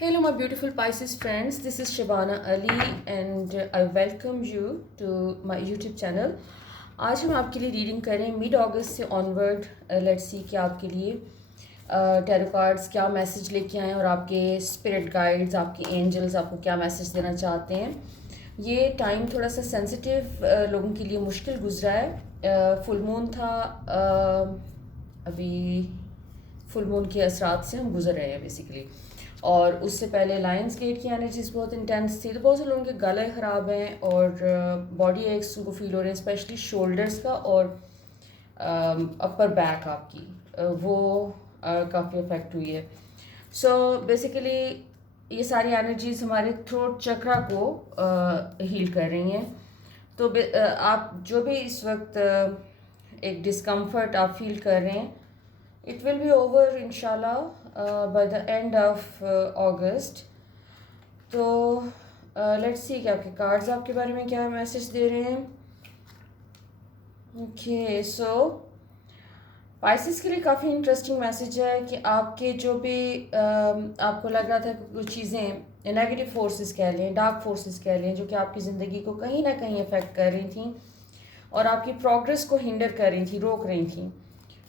Hello, my beautiful Pisces friends. This is Shabana Ali, and I welcome you to my YouTube channel. आज हम आपके लिए reading करें mid अगस्त से onward. Let's see कि आपके लिए टैरो कार्ड्स क्या मैसेज लेके आए हैं और आपके स्पिरिट गाइड्स, आपके एंजल्स आपको क्या मैसेज देना चाहते हैं। ये टाइम थोड़ा सा सेंसिटिव लोगों के लिए मुश्किल गुजरा है। फुल मून था, अभी फुल मून के असरात से हम गुजर रहे हैं बेसिकली। और उससे पहले लायंस गेट की एनर्जीज बहुत इंटेंस थी, तो बहुत से लोगों के गले ख़राब हैं और बॉडी एक्स उनको फील हो रहे हैं, स्पेशली शोल्डर्स का और अपर बैक आपकी वो काफ़ी अफेक्ट हुई है। सो बेसिकली ये सारी एनर्जीज हमारे थ्रोट चक्रा को हील कर रही हैं। तो आप जो भी इस वक्त एक डिस्कम्फर्ट आप फील कर रहे हैं, इट विल बी ओवर इंशाल्लाह बाय द एंड ऑफ अगस्त। तो लेट्स सी कि आपके कार्ड्स आपके बारे में क्या मैसेज दे रहे हैं। ओके, सो पाइसेस के लिए काफ़ी इंटरेस्टिंग मैसेज है कि आपके जो भी आपको लग रहा था कि कुछ चीज़ें नेगेटिव फोर्सेस कह लें, डार्क फोर्सेस कह लें, जो कि आपकी ज़िंदगी को कहीं ना कहीं अफेक्ट कर रही थी और आपकी प्रोग्रेस को हिंडर कर रही थी, रोक रही थी।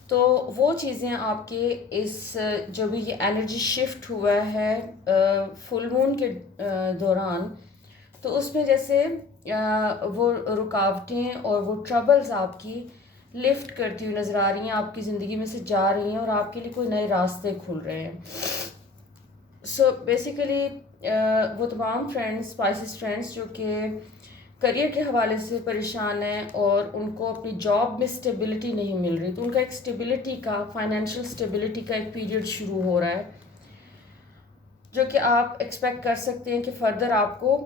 तो वो चीज़ें आपके इस जो भी ये एनर्जी शिफ्ट हुआ है फुल मून के दौरान, तो उसमें जैसे वो रुकावटें और वो ट्रबल्स आपकी लिफ्ट करती हुई नज़र आ रही हैं, आपकी ज़िंदगी में से जा रही हैं और आपके लिए कोई नए रास्ते खुल रहे हैं। सो बेसिकली वो तमाम फ्रेंड्स, स्पाइसिस फ्रेंड्स जो कि करियर के हवाले से परेशान हैं और उनको अपनी जॉब में स्टेबिलिटी नहीं मिल रही, तो उनका एक स्टेबिलिटी का, फाइनेंशियल स्टेबिलिटी का एक पीरियड शुरू हो रहा है, जो कि आप एक्सपेक्ट कर सकते हैं कि फ़र्दर आपको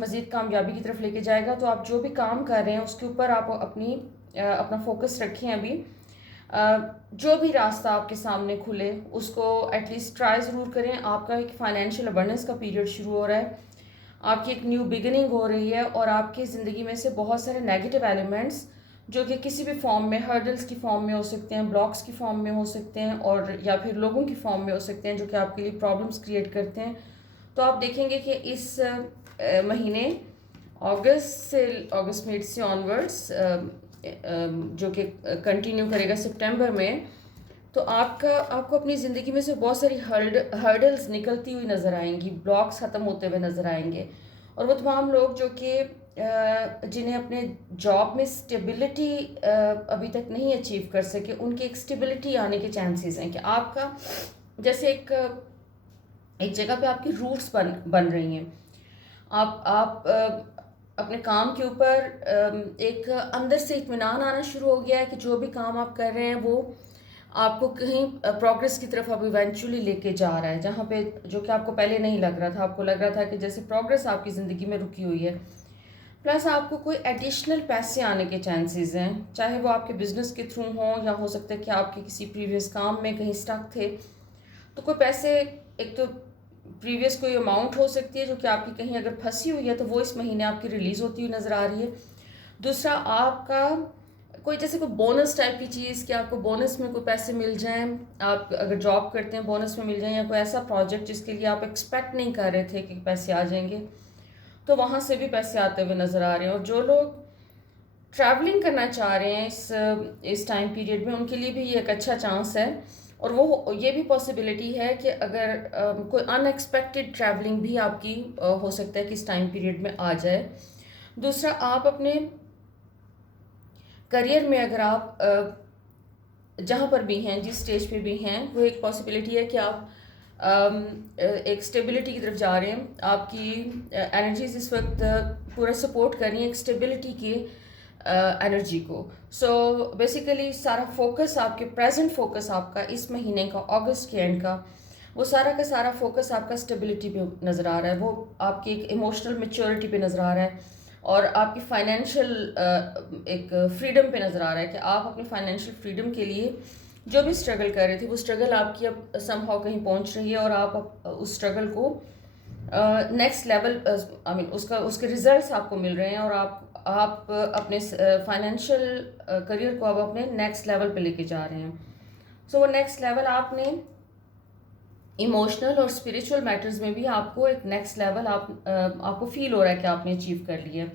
मज़ीद कामयाबी की तरफ लेके जाएगा। तो आप जो भी काम कर रहे हैं उसके ऊपर आप अपना फोकस रखें। अभी जो भी रास्ता आपके सामने खुले उसको एटलीस्ट ट्राई ज़रूर करें। आपका एक फाइनेंशियल अबंडेंस का पीरियड शुरू हो रहा है, आपकी एक न्यू बिगिनिंग हो रही है और आपकी ज़िंदगी में से बहुत सारे नेगेटिव एलिमेंट्स जो कि किसी भी फॉर्म में, हर्डल्स की फॉर्म में हो सकते हैं, ब्लॉक्स की फॉर्म में हो सकते हैं और या फिर लोगों की फॉर्म में हो सकते हैं, जो कि आपके लिए प्रॉब्लम्स क्रिएट करते हैं। तो आप देखेंगे कि इस महीने अगस्त मिड से ऑनवर्ड्स, जो कि कंटिन्यू करेगा सितंबर में, तो आपको अपनी ज़िंदगी में से बहुत सारी हर्डल्स निकलती हुई नज़र आएंगी, ब्लॉक्स ख़त्म होते हुए नज़र आएंगे। और वो तमाम लोग जो कि जिन्हें अपने जॉब में स्टेबिलिटी अभी तक नहीं अचीव कर सके, उनकी एक स्टेबिलिटी आने के चांसेस हैं कि आपका जैसे एक जगह पे आपकी रूट्स बन रही हैं। आप अपने काम के ऊपर एक अंदर से इत्मीनान आना शुरू हो गया है कि जो भी काम आप कर रहे हैं वो आपको कहीं प्रोग्रेस की तरफ अब इवेंचुअली लेके जा रहा है, जहाँ पे जो कि आपको पहले नहीं लग रहा था। आपको लग रहा था कि जैसे प्रोग्रेस आपकी ज़िंदगी में रुकी हुई है। प्लस आपको कोई एडिशनल पैसे आने के चांसेस हैं, चाहे वो आपके बिजनेस के थ्रू हों या हो सकता है कि आपके किसी प्रीवियस काम में कहीं स्टक थे, तो कोई पैसे, एक तो प्रीवियस कोई अमाउंट हो सकती है जो कि आपकी कहीं अगर फंसी हुई है तो वो इस महीने आपकी रिलीज़ होती हुई नज़र आ रही है। दूसरा, आपका कोई जैसे कोई बोनस टाइप की चीज़ कि आपको बोनस में कोई पैसे मिल जाएं, आप अगर जॉब करते हैं बोनस में मिल जाएं, या कोई ऐसा प्रोजेक्ट जिसके लिए आप एक्सपेक्ट नहीं कर रहे थे कि पैसे आ जाएंगे, तो वहाँ से भी पैसे आते हुए नज़र आ रहे हैं। और जो लोग ट्रैवलिंग करना चाह रहे हैं इस टाइम पीरियड में, उनके लिए भी ये एक अच्छा चांस है। और वो ये भी पॉसिबिलिटी है कि अगर कोई अनएक्सपेक्टेड ट्रैवलिंग भी आपकी हो सकता है कि इस टाइम पीरियड में आ जाए। दूसरा, आप अपने करियर में अगर आप जहाँ पर भी हैं, जिस स्टेज पे भी हैं, वो एक पॉसिबिलिटी है कि आप एक स्टेबिलिटी की तरफ जा रहे हैं। आपकी एनर्जीज इस वक्त पूरा सपोर्ट कर रही हैं एक स्टेबिलिटी की एनर्जी को। सो बेसिकली सारा फोकस, आपके प्रेजेंट फोकस आपका इस महीने का, अगस्त के एंड का, वो सारा का सारा फोकस आपका स्टेबिलिटी पे नज़र आ रहा है। वो आपकी एक इमोशनल मेच्योरिटी पे नज़र आ रहा है और आपकी फाइनेंशियल एक फ्रीडम पे नज़र आ रहा है कि आप अपनी फाइनेंशियल फ्रीडम के लिए जो भी स्ट्रगल कर रहे थे, वो स्ट्रगल आपकी अब समहाउ कहीं पहुंच रही है और आप उस स्ट्रगल को नेक्स्ट लेवल, आई मीन उसके रिजल्ट्स आपको मिल रहे हैं और आप अपने फाइनेंशियल करियर को अब अपने नेक्स्ट लेवल पे लेके जा रहे हैं। सो वो नेक्स्ट लेवल आपने इमोशनल और स्पिरिचुअल मैटर्स में भी आपको एक नेक्स्ट लेवल आपको फील हो रहा है कि आपने अचीव कर लिया।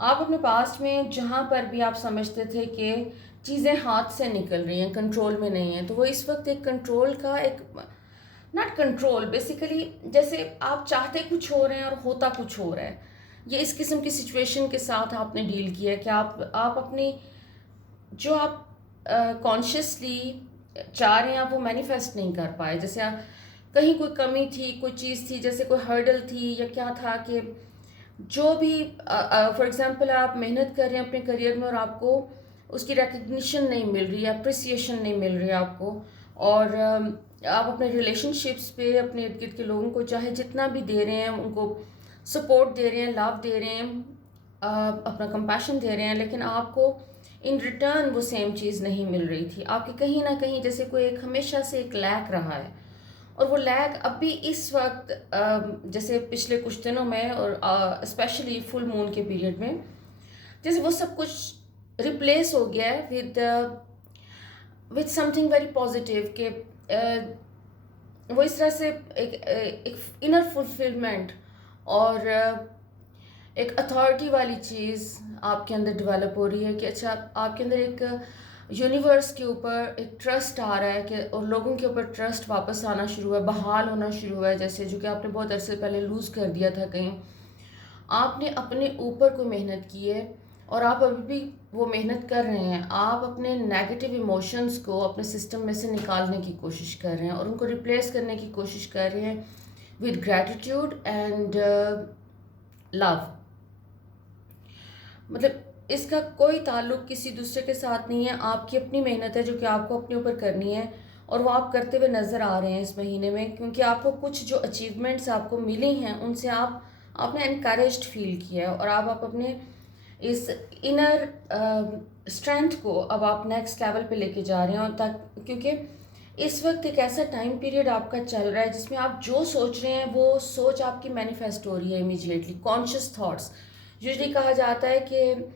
आप अपने पास्ट में जहाँ पर भी आप समझते थे कि चीज़ें हाथ से निकल रही हैं, कंट्रोल में नहीं है, तो वो इस वक्त एक कंट्रोल का एक, नॉट कंट्रोल, बेसिकली जैसे आप चाहते कुछ हो रहे हैं और होता कुछ हो रहा है। ये इस किस्म की सिचुएशन के साथ आपने डील किया है कि आप अपनी जो आप कॉन्शियसली चाह रहे हैं आप वो मैनिफेस्ट नहीं कर पाए। जैसे आप कहीं कोई कमी थी, कोई चीज़ थी, जैसे कोई हर्डल थी या क्या था कि जो भी फॉर एग्जांपल आप मेहनत कर रहे हैं अपने करियर में और आपको उसकी रिकग्निशन नहीं मिल रही है, अप्रिसिएशन नहीं मिल रही है आपको, और आप अपने रिलेशनशिप्स पे अपने इर्द गिर्द के लोगों को चाहे जितना भी दे रहे हैं, उनको सपोर्ट दे रहे हैं, लव दे रहे हैं, अपना कंपैशन दे रहे हैं, लेकिन आपको इन रिटर्न वो सेम चीज़ नहीं मिल रही थी। आपके कहीं ना कहीं जैसे कोई एक हमेशा से एक लैक रहा है, और वो लैग अब भी इस वक्त जैसे पिछले कुछ दिनों में और स्पेशली फुल मून के पीरियड में जैसे वो सब कुछ रिप्लेस हो गया है विद समथिंग वेरी पॉजिटिव के वो इस तरह से एक इनर फुलफिलमेंट और एक अथॉरिटी वाली चीज़ आपके अंदर डेवलप हो रही है कि अच्छा आपके अंदर एक यूनिवर्स के ऊपर एक ट्रस्ट आ रहा है कि, और लोगों के ऊपर ट्रस्ट वापस आना शुरू हुआ है, बहाल होना शुरू हुआ है, जैसे जो कि आपने बहुत अरसे पहले लूज़ कर दिया था कहीं। आपने अपने ऊपर कोई मेहनत की है और आप अभी भी वो मेहनत कर रहे हैं। आप अपने नेगेटिव इमोशंस को अपने सिस्टम में से निकालने की कोशिश कर रहे हैं और उनको रिप्लेस करने की कोशिश कर रहे हैं विद ग्रैटिट्यूड एंड लव। मतलब इसका कोई ताल्लुक किसी दूसरे के साथ नहीं है, आपकी अपनी मेहनत है जो कि आपको अपने ऊपर करनी है, और वो आप करते हुए नज़र आ रहे हैं इस महीने में, क्योंकि आपको कुछ जो अचीवमेंट्स आपको मिली हैं उनसे आपने इनकरेज्ड फील किया है, और आप अपने इस इनर स्ट्रेंथ को अब आप नेक्स्ट लेवल पे लेके जा रहे हैं। और तक क्योंकि इस वक्त एक ऐसा टाइम पीरियड आपका चल रहा है जिसमें आप जो सोच रहे हैं वो सोच आपकी मैनिफेस्ट हो रही है इमीडिएटली। कॉन्शियस थॉट्स, यूजली कहा जाता है कि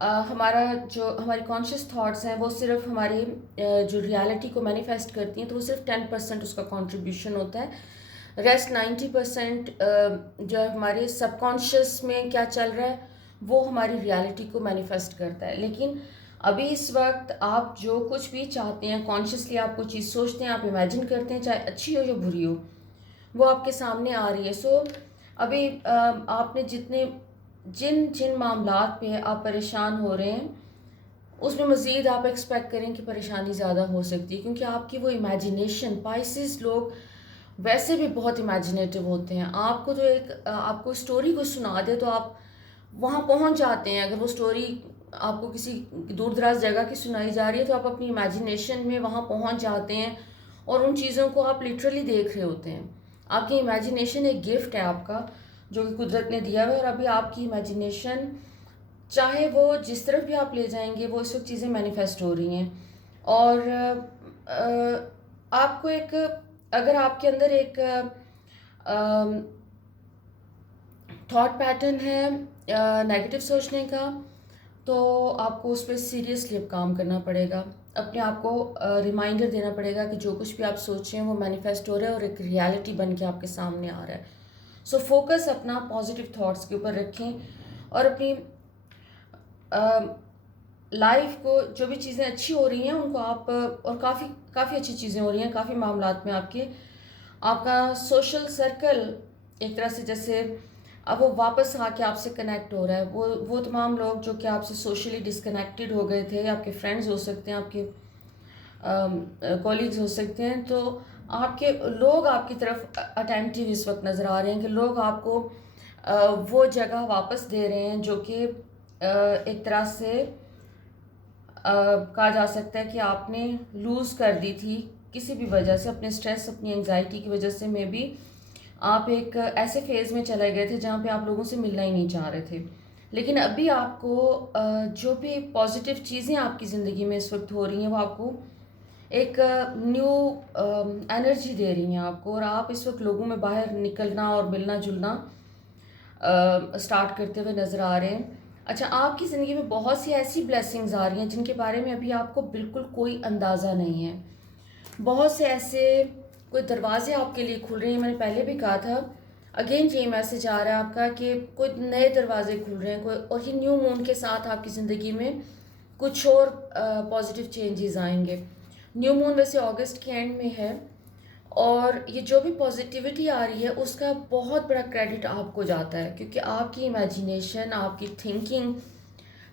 हमारी कॉन्शियस थॉट्स हैं वो सिर्फ हमारी जो रियलिटी को मैनिफेस्ट करती हैं, तो वो सिर्फ 10% उसका कंट्रीब्यूशन होता है। रेस्ट 90% जो है हमारे सबकॉन्शियस में क्या चल रहा है वो हमारी रियलिटी को मैनिफेस्ट करता है। लेकिन अभी इस वक्त आप जो कुछ भी चाहते हैं, कॉन्शियसली आप कोई चीज़ सोचते हैं, आप इमेजिन करते हैं, चाहे अच्छी हो या बुरी हो, वो आपके सामने आ रही है। सो अभी आपने जिन जिन मामलात पे आप परेशान हो रहे हैं उसमें मज़ीद आप एक्सपेक्ट करें कि परेशानी ज़्यादा हो सकती है, क्योंकि आपकी वो इमेजिनेशन, पाइसेस लोग वैसे भी बहुत इमेजिनेटिव होते हैं। आपको तो आपको स्टोरी को सुना दे तो आप वहाँ पहुँच जाते हैं। अगर वो स्टोरी आपको किसी दूर दराज जगह की सुनाई जा रही है तो आप अपनी इमेजिनेशन में वहाँ पहुँच जाते हैं और उन चीज़ों को आप लिटरली देख रहे होते हैं। आपकी इमेजिनेशन एक गिफ्ट है आपका जो कि कुदरत ने दिया हुआ है, और अभी आपकी इमेजिनेशन चाहे वो जिस तरफ भी आप ले जाएंगे वो इस वक्त चीज़ें मैनिफेस्ट हो रही हैं। और आपको एक, अगर आपके अंदर एक थॉट पैटर्न है नेगेटिव सोचने का, तो आपको उस पर सीरियसली अब काम करना पड़ेगा। अपने आप को रिमाइंडर देना पड़ेगा कि जो कुछ भी आप सोच रहे हैं वो मैनिफेस्ट हो रहा है और एक रियलिटी बन के आपके सामने आ रहा है। सो फोकस अपना पॉजिटिव थॉट्स के ऊपर रखें और अपनी लाइफ को, जो भी चीज़ें अच्छी हो रही हैं उनको आप, और काफ़ी अच्छी चीज़ें हो रही हैं काफ़ी मामलात में आपका सोशल सर्कल एक तरह से जैसे अब वो वापस आके आपसे कनेक्ट हो रहा है। वो तमाम लोग जो कि आपसे सोशली डिसकनेक्टेड हो गए थे, आपके फ्रेंड्स हो सकते हैं, आपके कॉलीग्स हो सकते हैं, तो आपके लोग आपकी तरफ अटेंटिव इस वक्त नज़र आ रहे हैं कि लोग आपको वो जगह वापस दे रहे हैं जो कि एक तरह से कहा जा सकता है कि आपने लूज़ कर दी थी किसी भी वजह से, अपने स्ट्रेस, अपनी एंजाइटी की वजह से। मे बी आप एक ऐसे फेज़ में चले गए थे जहाँ पे आप लोगों से मिलना ही नहीं चाह रहे थे, लेकिन अभी आपको जो भी पॉजिटिव चीज़ें आपकी ज़िंदगी में इस वक्त हो रही हैं वो आपको एक न्यू एनर्जी दे रही हैं आपको, और आप इस वक्त लोगों में बाहर निकलना और मिलना जुलना स्टार्ट करते हुए नज़र आ रहे हैं। अच्छा, आपकी ज़िंदगी में बहुत सी ऐसी ब्लेसिंग्स आ रही हैं जिनके बारे में अभी आपको बिल्कुल कोई अंदाज़ा नहीं है। बहुत से ऐसे कोई दरवाजे आपके लिए खुल रहे हैं। मैंने पहले भी कहा था, अगेन ये मैसेज आ रहा है आपका कि कोई नए दरवाजे खुल रहे हैं, कोई, और ये न्यू मून के साथ आपकी ज़िंदगी में कुछ और पॉजिटिव चेंजेस आएंगे। न्यू मून वैसे अगस्त के एंड में है, और ये जो भी पॉजिटिविटी आ रही है उसका बहुत बड़ा क्रेडिट आपको जाता है, क्योंकि आपकी इमेजिनेशन, आपकी थिंकिंग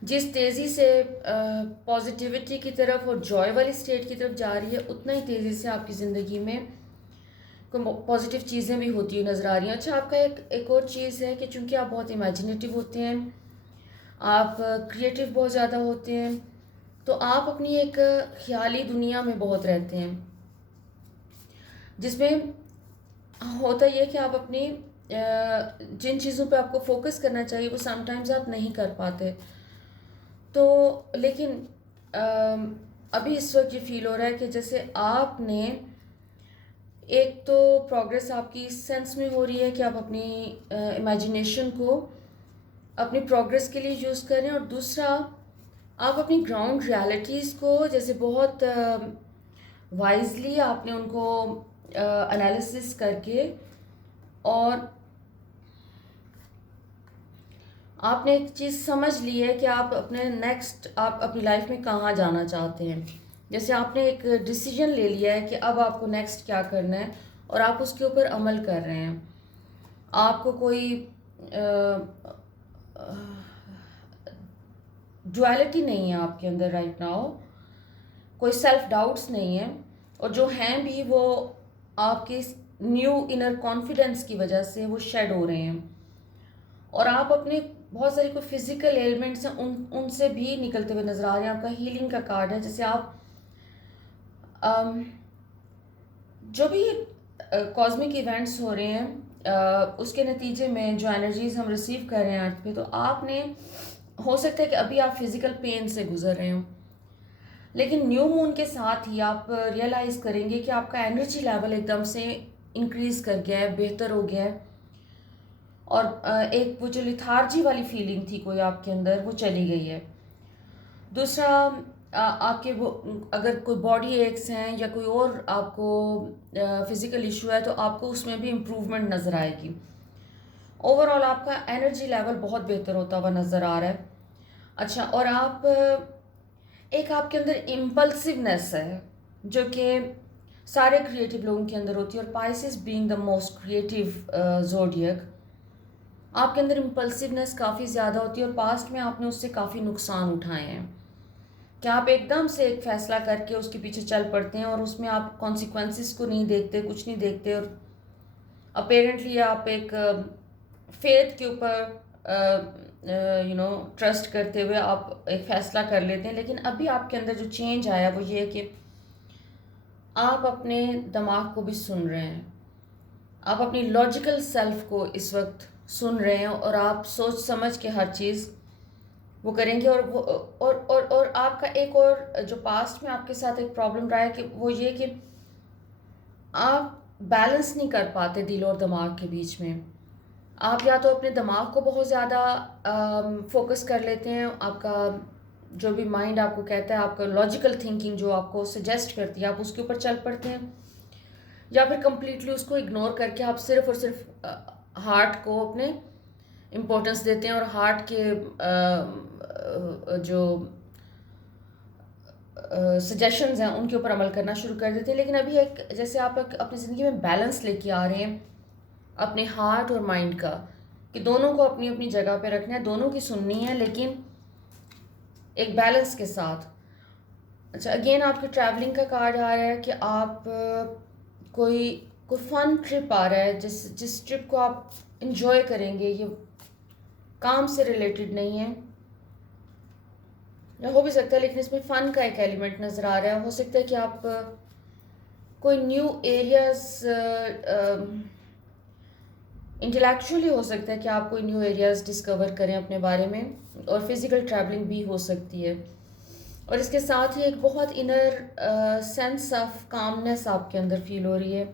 जिस तेज़ी से पॉजिटिविटी की तरफ और जॉय वाली स्टेट की तरफ जा रही है, उतना ही तेज़ी से आपकी ज़िंदगी में कोई पॉजिटिव चीज़ें भी होती हुई नज़र आ रही हैं। अच्छा, आपका एक और चीज़ है कि चूँकि आप बहुत इमेजिनेटिव होते हैं, आप क्रिएटिव बहुत ज़्यादा होते हैं, तो आप अपनी एक ख्याली दुनिया में बहुत रहते हैं, जिसमें होता ये कि आप अपनी जिन चीज़ों पे आपको फोकस करना चाहिए वो समटाइम्स आप नहीं कर पाते। तो लेकिन अभी इस वक्त ये फील हो रहा है कि जैसे आपने एक तो प्रोग्रेस आपकी इस सेंस में हो रही है कि आप अपनी इमेजिनेशन को अपनी प्रोग्रेस के लिए यूज़ कर रहे हैं, और दूसरा आप अपनी ग्राउंड रियलिटीज़ को जैसे बहुत वाइजली आपने उनको एनालिसिस करके, और आपने एक चीज़ समझ ली है कि आप अपनी लाइफ में कहाँ जाना चाहते हैं। जैसे आपने एक डिसीजन ले लिया है कि अब आपको नेक्स्ट क्या करना है, और आप उसके ऊपर अमल कर रहे हैं। आपको कोई डुअलिटी नहीं है आपके अंदर राइट नाउ, कोई सेल्फ डाउट्स नहीं है, और जो हैं भी वो आपके न्यू इनर कॉन्फिडेंस की वजह से वो शेड हो रहे हैं, और आप अपने बहुत सारी कोई फिजिकल एलिमेंट्स हैं उनसे भी निकलते हुए नजर आ रहे हैं। आपका हीलिंग का कार्ड है, जैसे आप जो भी कॉस्मिक इवेंट्स हो रहे हैं उसके नतीजे में जो एनर्जीज हम रिसीव कर रहे हैं अर्थ पे, तो आपने हो सकता है कि अभी आप फिजिकल पेन से गुजर रहे हो, लेकिन न्यू मून के साथ ही आप रियलाइज़ करेंगे कि आपका एनर्जी लेवल एकदम से इंक्रीज़ कर गया है, बेहतर हो गया है, और एक वो जो लिथार्जी वाली फीलिंग थी कोई आपके अंदर, वो चली गई है। दूसरा, आपके वो अगर कोई बॉडी एक्स हैं या कोई और आपको फिज़िकल इशू है, तो आपको उसमें भी इम्प्रूवमेंट नज़र आएगी। ओवरऑल आपका एनर्जी लेवल बहुत बेहतर होता हुआ नज़र आ रहा है। अच्छा, और एक आपके अंदर इम्पल्सिवनेस है जो कि सारे क्रिएटिव लोगों के अंदर होती है, और Pisces being the most creative zodiac, आपके अंदर इम्पल्सिवनेस काफ़ी ज़्यादा होती है, और पास्ट में आपने उससे काफ़ी नुकसान उठाए हैं कि आप एकदम से एक फ़ैसला करके उसके पीछे चल पड़ते हैं, और उसमें आप कॉन्सिक्वेंसेस को नहीं देखते, कुछ नहीं देखते, और अपेरेंटली आप एक फेथ के ऊपर ट्रस्ट करते हुए आप एक फ़ैसला कर लेते हैं। लेकिन अभी आपके अंदर जो चेंज आया वो ये है कि आप अपने दिमाग को भी सुन रहे हैं, आप अपनी लॉजिकल सेल्फ को इस वक्त सुन रहे हैं, और आप सोच समझ के हर चीज़ वो करेंगे। और वो और आपका एक और जो पास्ट में आपके साथ एक प्रॉब्लम रहा है कि वो ये कि आप बैलेंस नहीं कर पाते दिल और दिमाग के बीच में। आप या तो अपने दिमाग को बहुत ज़्यादा फोकस कर लेते हैं, आपका जो भी माइंड आपको कहता है, आपका लॉजिकल थिंकिंग जो आपको सजेस्ट करती है, आप उसके ऊपर चल पड़ते हैं, या फिर कम्प्लीटली उसको इग्नोर करके आप सिर्फ और सिर्फ हार्ट को अपने इम्पोर्टेंस देते हैं, और हार्ट के जो सजेशंस हैं उनके ऊपर अमल करना शुरू कर देते हैं। लेकिन अभी एक जैसे आप अपनी ज़िंदगी में बैलेंस लेके आ रहे हैं अपने हार्ट और माइंड का, कि दोनों को अपनी अपनी जगह पे रखना है, दोनों की सुननी है, लेकिन एक बैलेंस के साथ। अच्छा, अगेन आपके ट्रैवलिंग का कार्ड आ रहा है कि आप कोई कोई फन ट्रिप आ रहा है, जिस ट्रिप को आप इंजॉय करेंगे। ये काम से रिलेटेड नहीं है, या हो भी सकता है, लेकिन इसमें फ़न का एक एलिमेंट नज़र आ रहा है। हो सकता है कि आप कोई न्यू एरियाज़, इंटेलेक्चुअली हो सकता है कि आप कोई न्यू एरियाज़ डिस्कवर करें अपने बारे में, और फिज़िकल ट्रैवलिंग भी हो सकती है। और इसके साथ ही एक बहुत इनर सेंस ऑफ कामनेस आपके अंदर फील हो रही है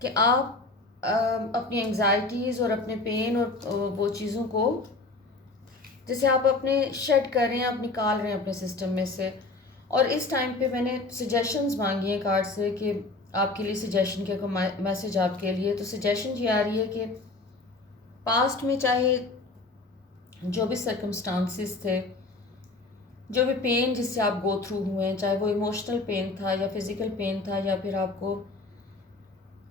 कि आप अपनी एंग्जाइटीज़ और अपने पेन और वो चीज़ों को जैसे आप अपने शेड कर रहे हैं, आप निकाल रहे हैं अपने सिस्टम में से। और इस टाइम पे मैंने सजेशंस मांगी हैं कार्ड से कि आपके लिए सजेशन के को मैसेज आपके लिए, तो सजेशन ये आ रही है कि पास्ट में चाहे जो भी सर्कमस्टांसिस थे, जो भी पेन जिससे आप गो थ्रू हुए हैं, चाहे वो इमोशनल पेन था या फिज़िकल पेन था, या फिर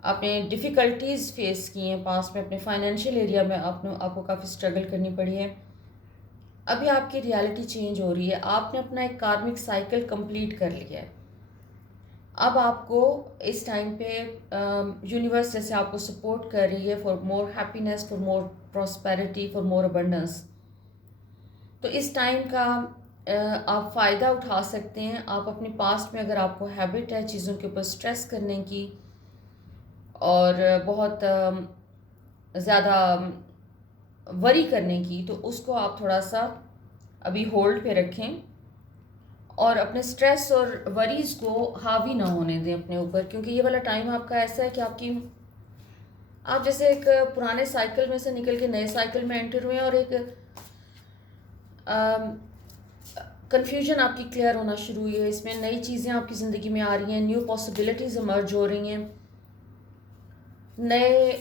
आपने डिफ़िकल्टीज़ फेस की हैं पास्ट में, अपने फाइनेंशियल एरिया में आपको काफ़ी स्ट्रगल करनी पड़ी है। अभी आपकी रियलिटी चेंज हो रही है, आपने अपना एक कार्मिक साइकिल कंप्लीट कर लिया है। अब आपको इस टाइम पे यूनिवर्स जैसे आपको सपोर्ट कर रही है for more happiness, for more prosperity, for more abundance. तो इस टाइम का आप फ़ायदा उठा सकते हैं। आप अपने पास्ट में अगर आपको हैबिट है चीज़ों के ऊपर स्ट्रेस करने की और बहुत ज़्यादा वरी करने की, तो उसको आप थोड़ा सा अभी होल्ड पे रखें और अपने स्ट्रेस और वरीज़ को हावी ना होने दें अपने ऊपर, क्योंकि ये वाला टाइम आपका ऐसा है कि आप जैसे एक पुराने साइकिल में से निकल के नए साइकिल में एंटर हुए हैं और एक कन्फ्यूजन आपकी क्लियर होना शुरू हुई है। इसमें नई चीज़ें आपकी ज़िंदगी में आ रही हैं, न्यू पॉसिबिलिटीज़ इमर्ज हो रही हैं, नए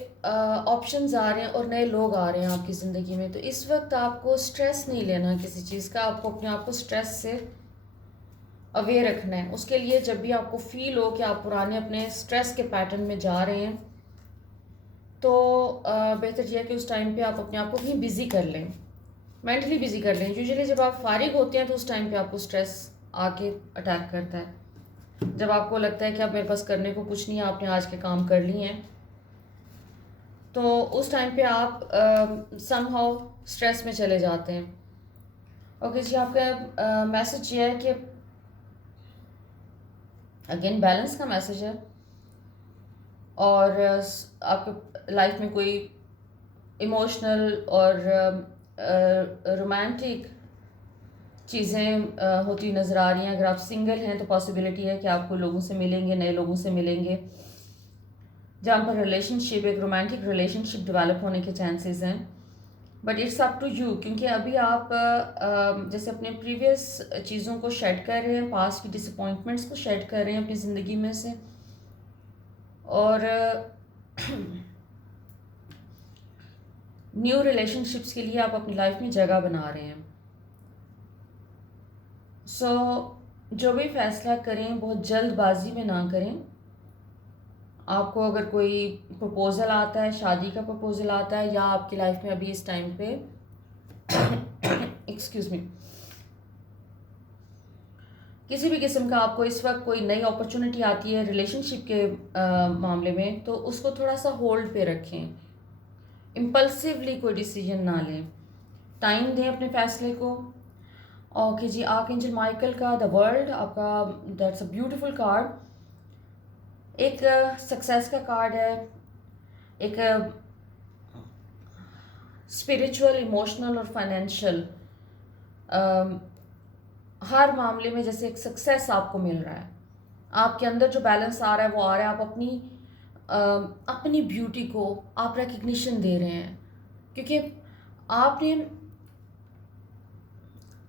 ऑप्शंस आ रहे हैं और नए लोग आ रहे हैं आपकी ज़िंदगी में। तो इस वक्त आपको स्ट्रेस नहीं लेना किसी चीज़ का, आपको अपने आप को स्ट्रेस से अवेयर रखना है। उसके लिए जब भी आपको फील हो कि आप पुराने अपने स्ट्रेस के पैटर्न में जा रहे हैं, तो बेहतर यह है कि उस टाइम पे आप अपने आप को कहीं बिज़ी कर लें, मेंटली बिज़ी कर लें। यूजुअली जब आप फारिग होते हैं तो उस टाइम पे आपको स्ट्रेस आके अटैक करता है। जब आपको लगता है कि अब मेरे पास करने को कुछ नहीं है, आपने आज के काम कर लिए हैं, तो उस टाइम पे आप समहाउ स्ट्रेस में चले जाते हैं। ओके जी, आपका मैसेज ये है कि अगेन बैलेंस का मैसेज है, और आपके लाइफ में कोई इमोशनल और रोमांटिक चीज़ें होती नज़र आ रही हैं। अगर आप सिंगल हैं तो पॉसिबिलिटी है कि आपको लोगों से मिलेंगे, नए लोगों से मिलेंगे, जहाँ पर रिलेशनशिप, एक रोमांटिक रिलेशनशिप डेवलप होने के चांसेस हैं। But it's up to you, क्योंकि अभी आप जैसे अपने प्रीवियस चीज़ों को शेड कर रहे हैं, पास्ट की डिसअपॉइंटमेंट्स को शेड कर रहे हैं अपनी ज़िंदगी में से, और न्यू रिलेशनशिप्स के लिए आप अपनी लाइफ में जगह बना रहे हैं। सो जो भी फैसला करें बहुत जल्दबाजी में ना करें। आपको अगर कोई प्रपोज़ल आता है, शादी का प्रपोज़ल आता है, या आपकी लाइफ में अभी इस टाइम पे एक्सक्यूज़ मी, किसी भी किस्म का आपको इस वक्त कोई नई अपॉर्चुनिटी आती है रिलेशनशिप के मामले में, तो उसको थोड़ा सा होल्ड पे रखें। इम्पल्सिवली कोई डिसीजन ना लें, टाइम दें अपने फैसले को। ओके जी, आर्कएंजल माइकल का द वर्ल्ड, आपका दैट्स अ ब्यूटीफुल कार्ड। एक सक्सेस का कार्ड है, एक स्पिरिचुअल, इमोशनल और फाइनेंशियल हर मामले में जैसे एक सक्सेस आपको मिल रहा है। आपके अंदर जो बैलेंस आ रहा है वो आ रहा है। आप अपनी ब्यूटी को आप रिकग्निशन दे रहे हैं, क्योंकि आपने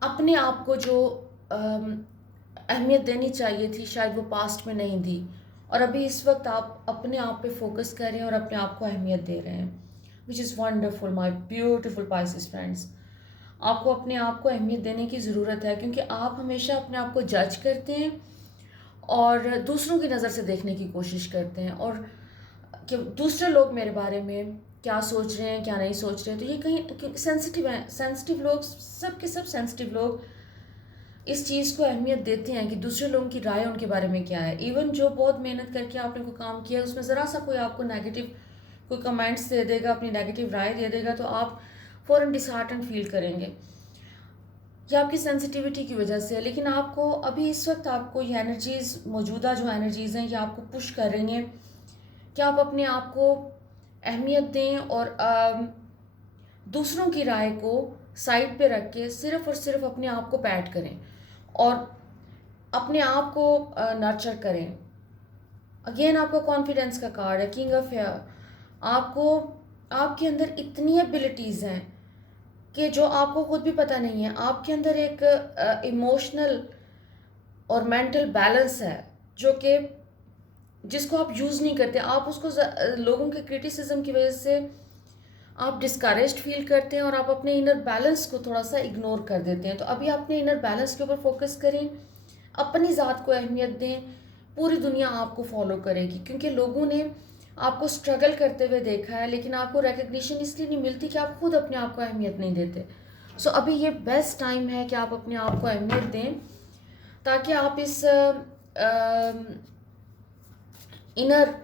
अपने आप को जो अहमियत देनी चाहिए थी शायद वो पास्ट में नहीं दी, और अभी इस वक्त आप अपने आप पे फोकस कर रहे हैं और अपने आप को अहमियत दे रहे हैं, which is wonderful my beautiful Pisces friends. आपको अपने आप को अहमियत देने की ज़रूरत है, क्योंकि आप हमेशा अपने आप को जज करते हैं और दूसरों की नज़र से देखने की कोशिश करते हैं, और कि दूसरे लोग मेरे बारे में क्या सोच रहे हैं, क्या नहीं सोच रहे हैं। तो ये कहीं सेंसिटिव है, सेंसिटिव लोग, सब के सब सेंसिटिव लोग इस चीज़ को अहमियत देते हैं कि दूसरे लोगों की राय उनके बारे में क्या है। इवन जो बहुत मेहनत करके आपने कोई काम किया उसमें ज़रा सा कोई आपको नेगेटिव कोई कमेंट्स दे देगा, अपनी नेगेटिव राय दे देगा, तो आप फ़ौरन डिसहार्टन फील करेंगे। ये आपकी सेंसिटिविटी की वजह से है। लेकिन आपको अभी इस वक्त आपको ये एनर्जीज़, मौजूदा जो एनर्जीज़ हैं, ये आपको पुश कर रही हैं कि आप अपने आप को अहमियत दें और दूसरों की राय को साइड पे रख के सिर्फ़ और सिर्फ अपने आप को पैट करें और अपने आप को नर्चर करें। अगेन आपका कॉन्फिडेंस का कार्ड है, किंग ऑफ फेयर। आपको, आपके अंदर इतनी एबिलिटीज़ हैं कि जो आपको खुद भी पता नहीं है। आपके अंदर एक इमोशनल और मेंटल बैलेंस है जो कि जिसको आप यूज़ नहीं करते, आप उसको लोगों के क्रिटिसिज्म की वजह से आप डिस्करेज्ड फील करते हैं और आप अपने इनर बैलेंस को थोड़ा सा इग्नोर कर देते हैं। तो अभी अपने इनर बैलेंस के ऊपर फोकस करें, अपनी ज़ात को अहमियत दें। पूरी दुनिया आपको फॉलो करेगी, क्योंकि लोगों ने आपको स्ट्रगल करते हुए देखा है, लेकिन आपको रिकग्निशन इसलिए नहीं मिलती कि आप खुद अपने आप को अहमियत नहीं देते। सो अभी ये बेस्ट टाइम है कि आप अपने आप को अहमियत दें, ताकि आप इस इनर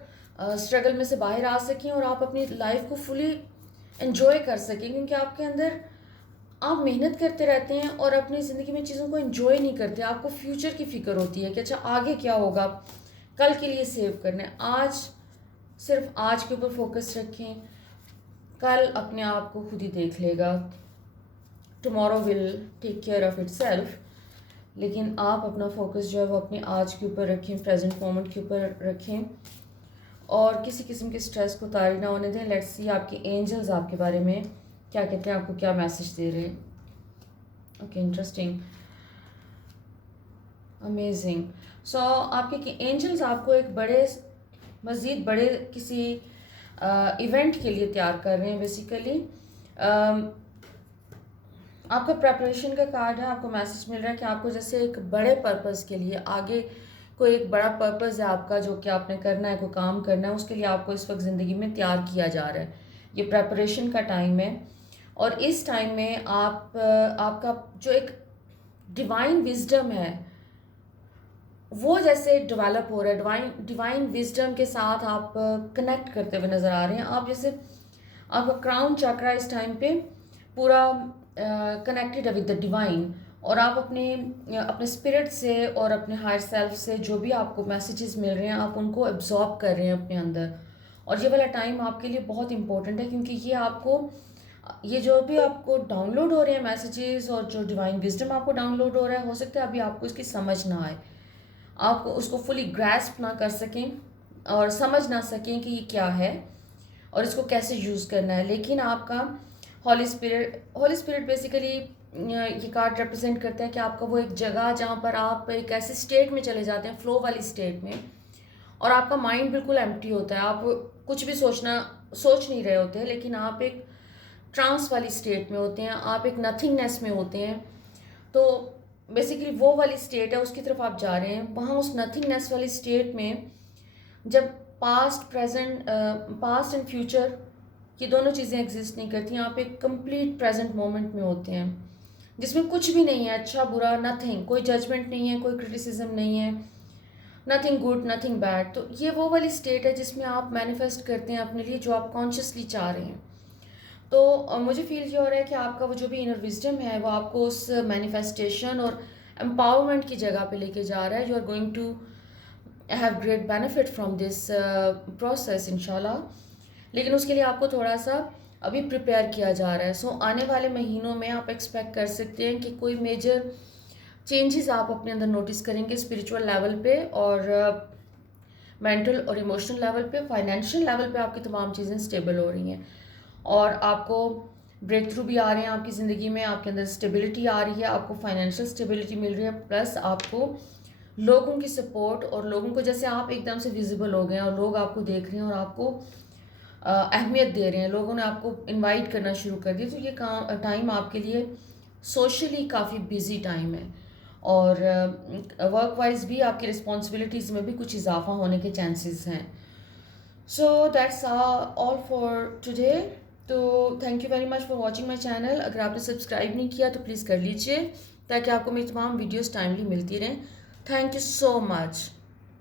स्ट्रगल में से बाहर आ सकें और आप अपनी लाइफ को फुली एंजॉय कर सकें। क्योंकि आपके अंदर आप मेहनत करते रहते हैं और अपनी ज़िंदगी में चीज़ों को एंजॉय नहीं करते। आपको फ्यूचर की फ़िक्र होती है कि अच्छा आगे क्या होगा, कल के लिए सेव करना है। आज सिर्फ आज के ऊपर फोकस रखें, कल अपने आप को खुद ही देख लेगा। Tomorrow will take care of itself. लेकिन आप अपना फोकस जो है वो अपने आज के ऊपर रखें, प्रेजेंट मोमेंट के ऊपर रखें और किसी किस्म के स्ट्रेस को तारी ना होने दें। लेट्स सी आपके एंजल्स आपके बारे में क्या कहते हैं, आपको क्या मैसेज दे रहे हैं। Okay, interesting, amazing. सो आपके एंजल्स आपको एक मज़ीद बड़े किसी इवेंट के लिए तैयार कर रहे हैं। बेसिकली आपका प्रेपरेशन का कार्ड है, आपको मैसेज मिल रहा है कि आपको जैसे एक बड़े पर्पस के लिए आगे कोई एक बड़ा पर्पस है आपका, जो कि आपने करना है, कोई काम करना है, उसके लिए आपको इस वक्त ज़िंदगी में तैयार किया जा रहा है। ये प्रेपरेशन का टाइम है और इस टाइम में आपका जो एक डिवाइन विजडम है वो जैसे डेवलप हो रहा है। डिवाइन विजडम के साथ आप कनेक्ट करते हुए नज़र आ रहे हैं। आप जैसे आपका क्राउन चक्रा इस टाइम पे पूरा कनेक्टेड है विद द डिवाइन, और आप अपने स्पिरिट से और अपने हायर सेल्फ से जो भी आपको मैसेजेस मिल रहे हैं आप उनको एब्जॉर्ब कर रहे हैं अपने अंदर। और ये वाला टाइम आपके लिए बहुत इंपॉर्टेंट है, क्योंकि ये जो भी आपको डाउनलोड हो रहे हैं मैसेजेस और जो डिवाइन विजडम आपको डाउनलोड हो रहा है, हो सकता है अभी आपको इसकी समझ ना आए, आप उसको फुली ग्रैस्प ना कर सकें और समझ ना सकें कि ये क्या है और इसको कैसे यूज़ करना है। लेकिन आपका हॉली स्पिरिट बेसिकली ये कार्ड रिप्रेजेंट करता है कि आपका वो एक जगह जहाँ पर आप एक ऐसे स्टेट में चले जाते हैं, फ्लो वाली स्टेट में, और आपका माइंड बिल्कुल एम्प्टी होता है। आप कुछ भी सोच नहीं रहे होते हैं, लेकिन आप एक ट्रांस वाली स्टेट में होते हैं, आप एक नथिंगनेस में होते हैं। तो बेसिकली वो वाली स्टेट है, उसकी तरफ आप जा रहे हैं। वहाँ उस नथिंगनेस वाली स्टेट में जब पास्ट एंड फ्यूचर ये दोनों चीज़ें एग्जिस्ट नहीं करती, आप एक कंप्लीट प्रेजेंट मोमेंट में होते हैं जिसमें कुछ भी नहीं है, अच्छा बुरा, नथिंग, कोई जजमेंट नहीं है, कोई क्रिटिसिज्म नहीं है, नथिंग गुड नथिंग बैड। तो ये वो वाली स्टेट है जिसमें आप मैनिफेस्ट करते हैं अपने लिए जो आप कॉन्शियसली चाह रहे हैं। तो मुझे फील ये हो रहा है कि आपका वो जो भी इनर विजडम है वो आपको उस मैनिफेस्टेशन और एम्पावरमेंट की जगह पे लेके जा रहा है। You are going to have great benefit from this process इंशाल्लाह। लेकिन उसके लिए आपको थोड़ा सा अभी प्रिपेयर किया जा रहा है। सो आने वाले महीनों में आप एक्सपेक्ट कर सकते हैं कि कोई मेजर चेंजेस आप अपने अंदर नोटिस करेंगे स्पिरिचुअल लेवल पे और मेंटल और इमोशनल लेवल पे, फाइनेंशियल लेवल पे आपकी तमाम चीज़ें स्टेबल हो रही हैं और आपको ब्रेक थ्रू भी आ रहे हैं आपकी ज़िंदगी में, आपके अंदर स्टेबिलिटी आ रही है, आपको फाइनेंशियल स्टेबिलिटी मिल रही है, प्लस आपको लोगों की सपोर्ट और लोगों को जैसे आप एकदम से विजिबल हो गए हैं और लोग आपको देख रहे हैं और आपको अहमियत दे रहे हैं, लोगों ने आपको इनवाइट करना शुरू कर दिया। तो ये टाइम आपके लिए सोशली काफ़ी बिजी टाइम है और वर्क वाइज भी आपकी रिस्पॉन्सिबिलिटीज़ में भी कुछ इजाफा होने के चांसेस हैं। So that's all for today. तो thank you very much for watching my channel. अगर आपने सब्सक्राइब नहीं किया तो प्लीज़ कर लीजिए ताकि आपको मेरी तमाम वीडियोज़ टाइमली मिलती रहें। Thank you so much.